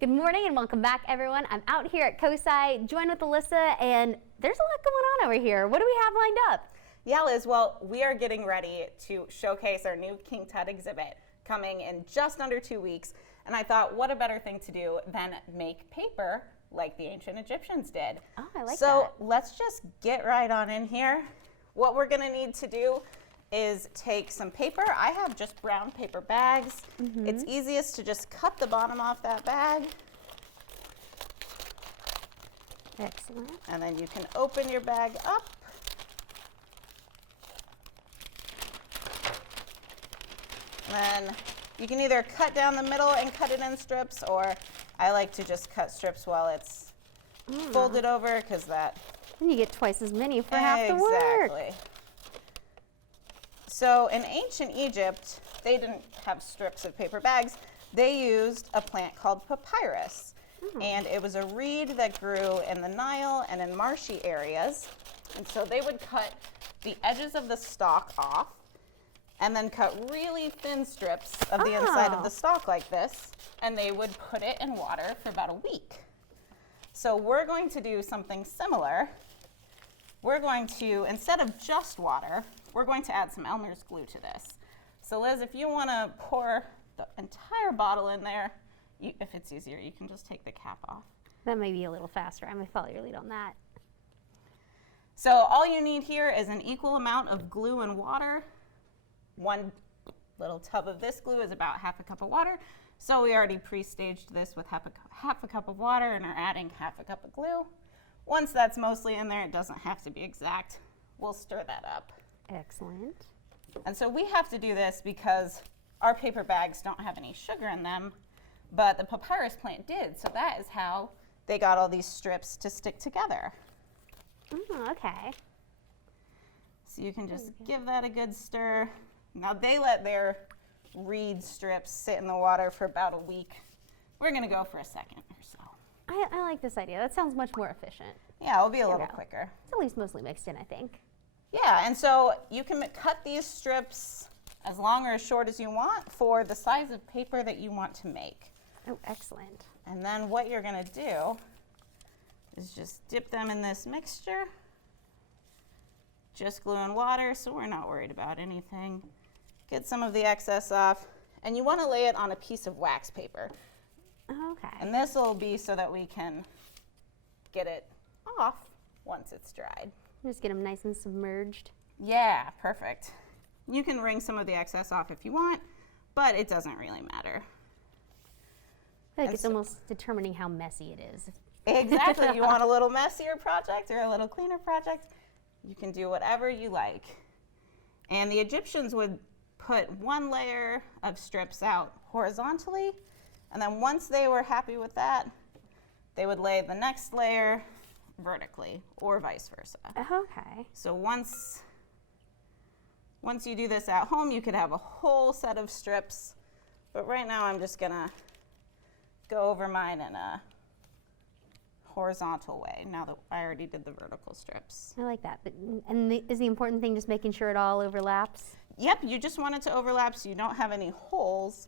Good morning and welcome back, everyone. I'm out here at COSI, joined with Alyssa, and there's a lot going on over here. What do we have lined up? Yeah, Liz, well, we are getting ready to showcase our new King Tut exhibit coming in just under 2 weeks. And I thought, what a better thing to do than make paper like the ancient Egyptians did. Oh, I like that. So let's just get right on in here. What we're gonna need to do is take some paper. I have just brown paper bags. It's easiest to just cut the bottom off that bag. Excellent. And then you can open your bag up. And then you can either cut down the middle and cut it in strips, or I like to just cut strips while it's folded over, because that... And you get twice as many for half the work. Exactly. So in ancient Egypt, they didn't have strips of paper bags. They used a plant called papyrus. And it was a reed that grew in the Nile and in marshy areas. And so they would cut the edges of the stalk off and then cut really thin strips of the inside of the stalk like this. And they would put it in water for about a week. So we're going to do something similar. We're going to, instead of just water, we're going to add some Elmer's glue to this. So Liz, if you want to pour the entire bottle in there, if it's easier, you can just take the cap off. That may be a little faster. I'm going to follow your lead on that. So all you need here is an equal amount of glue and water. One little tub of this glue is about half a cup of water. So we already pre-staged this with half a cup of water and are adding half a cup of glue. Once that's mostly in there, it doesn't have to be exact. We'll stir that up. Excellent. And so we have to do this because our paper bags don't have any sugar in them, but the papyrus plant did. So that is how they got all these strips to stick together. Oh, okay. So you can just give that a good stir. Now they let their reed strips sit in the water for about a week. We're gonna go for a second or so. I like this idea. That sounds much more efficient. Yeah, it'll be a little quicker. It's at least mostly mixed in, I think. Yeah, and so you can cut these strips as long or as short as you want for the size of paper that you want to make. Oh, excellent. And then what you're gonna do is just dip them in this mixture. Just glue and water, so we're not worried about anything. Get some of the excess off, and you wanna lay it on a piece of wax paper. Okay. And this will be so that we can get it off once it's dried. Just get them nice and submerged. Yeah, perfect. You can wring some of the excess off if you want, but it doesn't really matter. I feel like it's almost determining how messy it is. Exactly. You want a little messier project or a little cleaner project, you can do whatever you like. And the Egyptians would put one layer of strips out horizontally, and then once they were happy with that, they would lay the next layer vertically, or vice versa. Okay. So once you do this at home, you could have a whole set of strips, but right now I'm just gonna go over mine in a horizontal way, now that I already did the vertical strips. I like that. Is the important thing just making sure it all overlaps? Yep, you just want it to overlap so you don't have any holes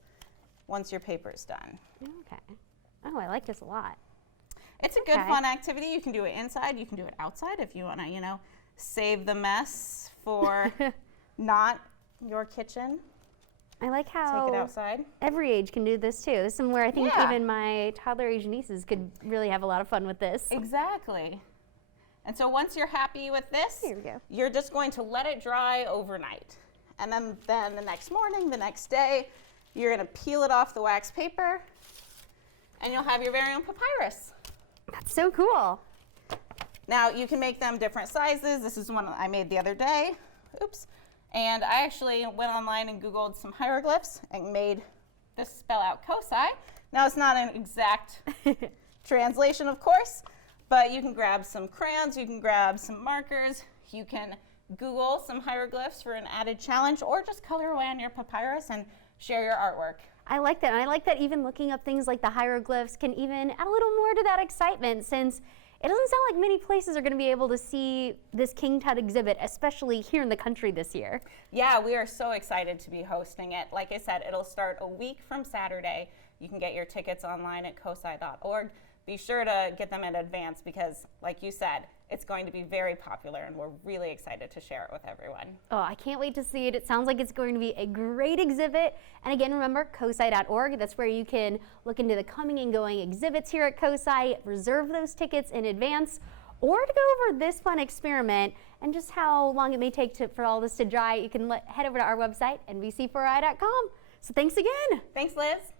once your paper is done. Okay. Oh, I like this a lot. It's a good fun activity. You can do it inside, you can do it outside if you want to, save the mess for not your kitchen. I like how take it outside. Every age can do this too. This is somewhere I think even my toddler age nieces could really have a lot of fun with this. Exactly. And so once you're happy with this, here we go. You're just going to let it dry overnight. And then the next morning, the next day, you're going to peel it off the wax paper, and you'll have your very own papyrus. That's so cool. Now, you can make them different sizes. This is one I made the other day. Oops. And I actually went online and Googled some hieroglyphs and made this spell out COSI. Now, it's not an exact translation, of course, but you can grab some crayons, you can grab some markers, you can Google some hieroglyphs for an added challenge, or just color away on your papyrus and share your artwork. I like that. And I like that even looking up things like the hieroglyphs can even add a little more to that excitement, since it doesn't sound like many places are going to be able to see this King Tut exhibit, especially here in the country this year. Yeah, we are so excited to be hosting it. Like I said, it'll start a week from Saturday, You can get your tickets online at COSI.org. Be sure to get them in advance because, like you said, it's going to be very popular and we're really excited to share it with everyone. Oh, I can't wait to see it. It sounds like it's going to be a great exhibit. And again, remember COSI.org. That's where you can look into the coming and going exhibits here at COSI, reserve those tickets in advance, or to go over this fun experiment and just how long it may take for all this to dry. You can head over to our website, nbc4i.com. So thanks again. Thanks, Liz.